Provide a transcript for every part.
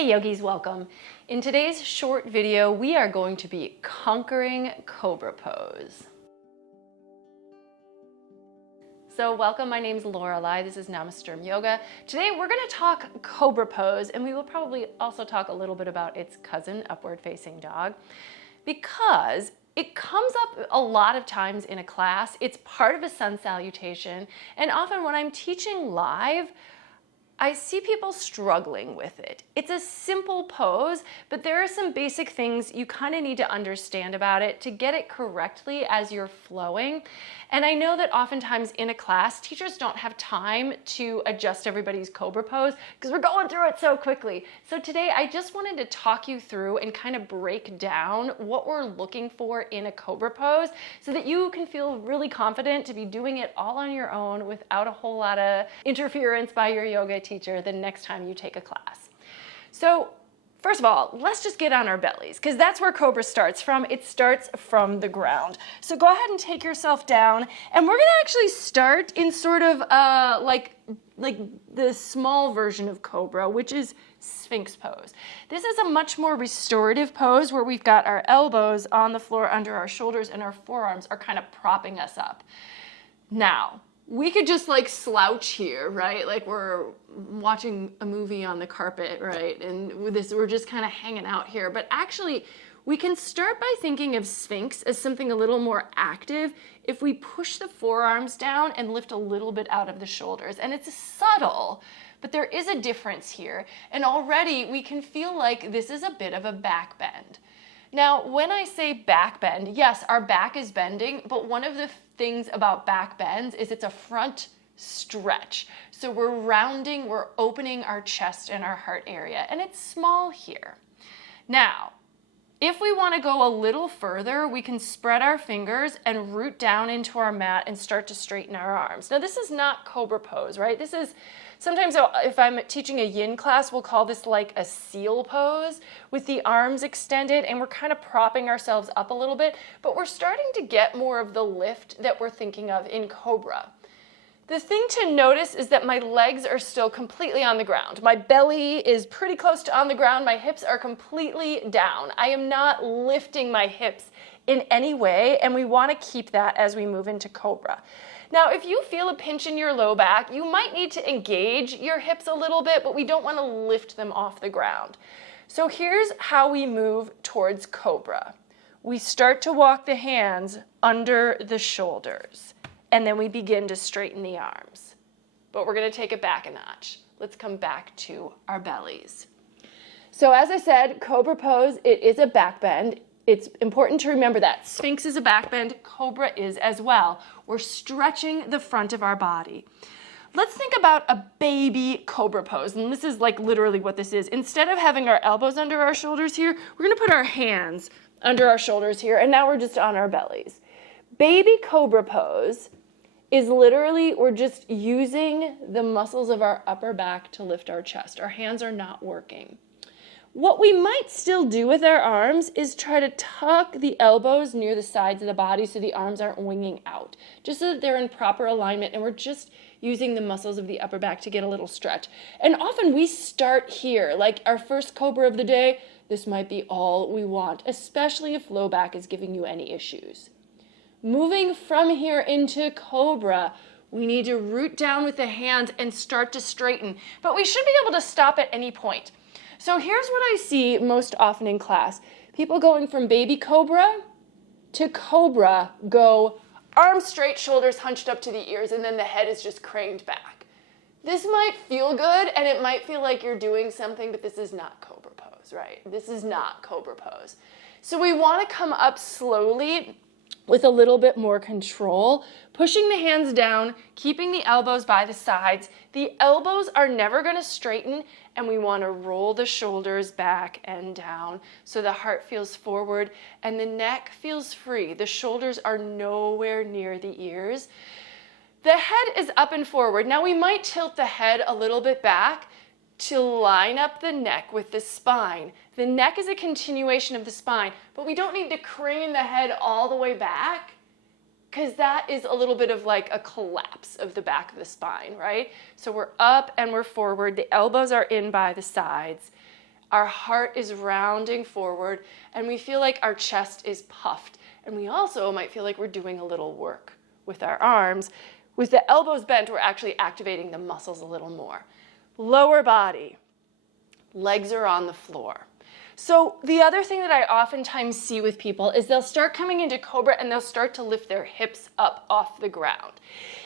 Hey yogis, welcome. In today's short video, we are going to be conquering cobra pose. So welcome, my name is Lorelei, this is Namasturm Yoga. Today we're going to talk cobra pose, and we will probably also talk a little bit about its cousin, upward facing dog, because it comes up a lot of times in a class. It's part of a sun salutation, and often when I'm teaching live, I see people struggling with it. It's a simple pose, but there are some basic things you kind of need to understand about it to get it correctly as you're flowing. And I know that oftentimes in a class, teachers don't have time to adjust everybody's cobra pose because we're going through it so quickly. So today I just wanted to talk you through and kind of break down what we're looking for in a cobra pose so that you can feel really confident to be doing it all on your own without a whole lot of interference by your yoga teacher the next time you take a class. So first of all, let's just get on our bellies because that's where cobra starts from. It starts from the ground. So go ahead and take yourself down, and we're gonna actually start in sort of like the small version of cobra, which is Sphinx pose. This is a much more restorative pose where we've got our elbows on the floor under our shoulders and our forearms are kind of propping us up. Now, we could just like slouch here, right? Like we're watching a movie on the carpet, right? And with this, we're just kind of hanging out here. But actually, we can start by thinking of Sphinx as something a little more active if we push the forearms down and lift a little bit out of the shoulders. And it's subtle, but there is a difference here. And already we can feel like this is a bit of a back bend. Now, when I say back bend, yes, our back is bending, but one of the things about back bends is it's a front stretch. So we're rounding, we're opening our chest and our heart area, and it's small here. Now, if we want to go a little further, we can spread our fingers and root down into our mat and start to straighten our arms. Now, this is not cobra pose, right? This is, sometimes if I'm teaching a yin class, we'll call this like a seal pose with the arms extended, and we're kind of propping ourselves up a little bit, but we're starting to get more of the lift that we're thinking of in cobra. The thing to notice is that my legs are still completely on the ground. My belly is pretty close to on the ground. My hips are completely down. I am not lifting my hips in any way, and we want to keep that as we move into cobra. Now, if you feel a pinch in your low back, you might need to engage your hips a little bit, but we don't want to lift them off the ground. So here's how we move towards cobra. We start to walk the hands under the shoulders, and then we begin to straighten the arms. But we're going to take it back a notch. Let's come back to our bellies. So as I said, cobra pose, it is a back bend. It's important to remember that. Sphinx is a back bend, cobra is as well. We're stretching the front of our body. Let's think about a baby cobra pose, and this is like literally what this is. Instead of having our elbows under our shoulders here, we're going to put our hands under our shoulders here, and now we're just on our bellies. Baby cobra pose is literally, we're just using the muscles of our upper back to lift our chest. Our hands are not working. What we might still do with our arms is try to tuck the elbows near the sides of the body so the arms aren't winging out, just so that they're in proper alignment, and we're just using the muscles of the upper back to get a little stretch. And often we start here, like our first cobra of the day, this might be all we want, especially if low back is giving you any issues. Moving from here into cobra, we need to root down with the hands and start to straighten, but we should be able to stop at any point. So here's what I see most often in class. People going from baby cobra to cobra go arms straight, shoulders hunched up to the ears, and then the head is just craned back. This might feel good, and it might feel like you're doing something, but this is not cobra pose, right? This is not cobra pose. So we want to come up slowly with a little bit more control, pushing the hands down, keeping the elbows by the sides. The elbows are never going to straighten, and we want to roll the shoulders back and down so the heart feels forward and the neck feels free. The shoulders are nowhere near the ears. The head is up and forward. Now we might tilt the head a little bit back to line up the neck with the spine. The neck is a continuation of the spine, but we don't need to crane the head all the way back because that is a little bit of like a collapse of the back of the spine, right? So we're up and we're forward. The elbows are in by the sides. Our heart is rounding forward, and we feel like our chest is puffed. And we also might feel like we're doing a little work with our arms. With the elbows bent, we're actually activating the muscles a little more. Lower body, legs are on the floor. So the other thing that I oftentimes see with people is they'll start coming into cobra and they'll start to lift their hips up off the ground.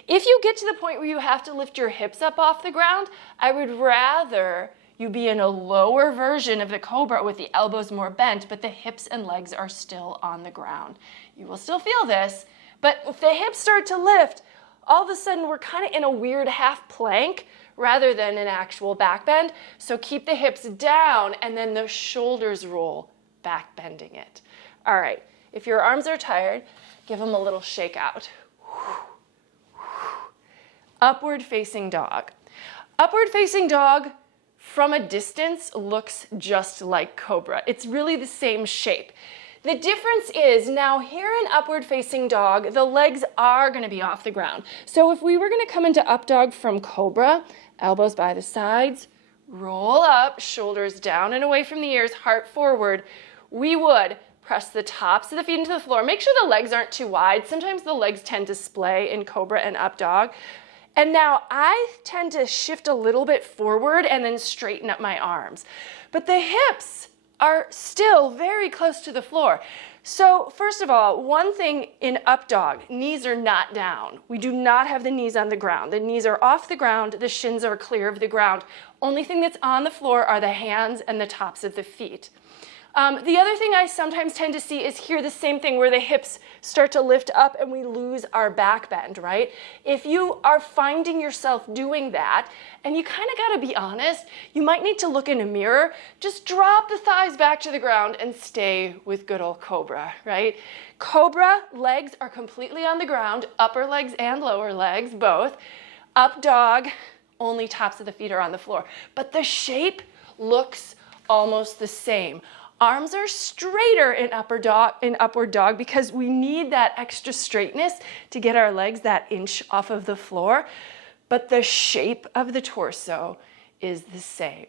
If you get to the point where you have to lift your hips up off the ground, I would rather you be in a lower version of the cobra with the elbows more bent, but the hips and legs are still on the ground. You will still feel this, but if the hips start to lift, all of a sudden we're kind of in a weird half plank rather than an actual back bend. So keep the hips down and then the shoulders roll, back bending it. All right, if your arms are tired, give them a little shake out. Upward facing dog. Upward facing dog from a distance looks just like cobra. It's really the same shape. The difference is now here in upward facing dog, the legs are going to be off the ground. So if we were going to come into up dog from cobra, elbows by the sides, roll up, shoulders down and away from the ears, heart forward, we would press the tops of the feet into the floor. Make sure the legs aren't too wide. Sometimes the legs tend to splay in cobra and up dog. And now I tend to shift a little bit forward and then straighten up my arms. But the hips are still very close to the floor. So first of all, one thing in up dog, knees are not down. We do not have the knees on the ground. The knees are off the ground, the shins are clear of the ground. Only thing that's on the floor are the hands and the tops of the feet. The other thing I sometimes tend to see is here the same thing where the hips start to lift up and we lose our back bend, right? If you are finding yourself doing that, and you kind of got to be honest, you might need to look in a mirror, just drop the thighs back to the ground and stay with good old cobra, right? Cobra, legs are completely on the ground, upper legs and lower legs, both. Up dog, only tops of the feet are on the floor. But the shape looks almost the same. Arms are straighter in upward dog because we need that extra straightness to get our legs that inch off of the floor, but the shape of the torso is the same.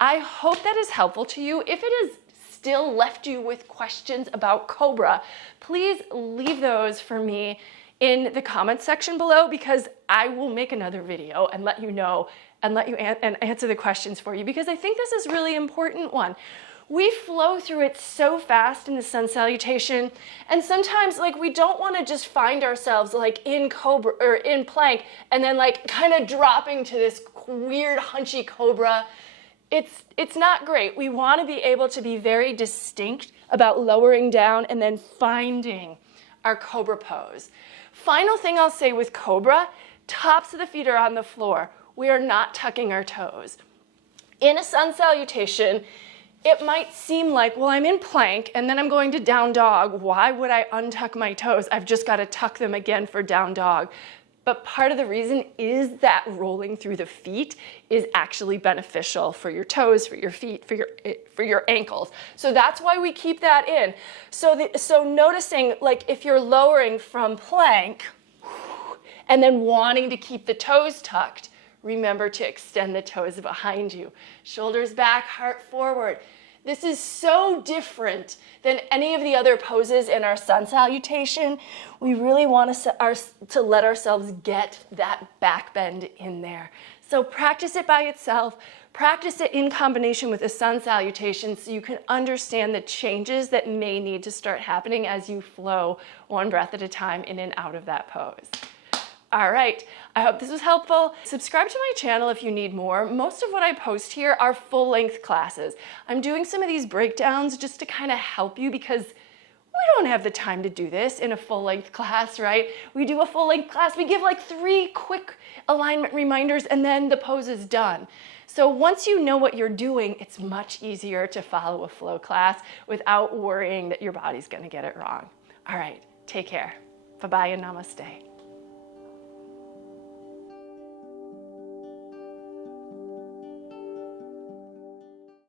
I hope that is helpful to you. If it has still left you with questions about cobra, please leave those for me in the comments section below because I will make another video and let you know and answer the questions for you because I think this is a really important one. We flow through it so fast in the sun salutation, and sometimes like we don't want to just find ourselves like in cobra or in plank and then like kind of dropping to this weird hunchy cobra. It's not great. We want to be able to be very distinct about lowering down and then finding our cobra pose. Final thing I'll say with cobra, tops of the feet are on the floor. We are not tucking our toes. In a sun salutation, it might seem like, well, I'm in plank and then I'm going to down dog. Why would I untuck my toes? I've just got to tuck them again for down dog. But part of the reason is that rolling through the feet is actually beneficial for your toes, for your feet, for your ankles. So that's why we keep that in. So noticing like if you're lowering from plank and then wanting to keep the toes tucked, remember to extend the toes behind you. Shoulders back, heart forward. This is so different than any of the other poses in our sun salutation. We really want to let ourselves get that back bend in there. So practice it by itself. Practice it in combination with a sun salutation so you can understand the changes that may need to start happening as you flow one breath at a time in and out of that pose. All right, I hope this was helpful. Subscribe to my channel if you need more. Most of what I post here are full-length classes. I'm doing some of these breakdowns just to kind of help you because we don't have the time to do this in a full-length class, right? We do a full-length class, we give like 3 quick alignment reminders and then the pose is done. So once you know what you're doing, it's much easier to follow a flow class without worrying that your body's gonna get it wrong. All right, take care. Bye-bye and namaste.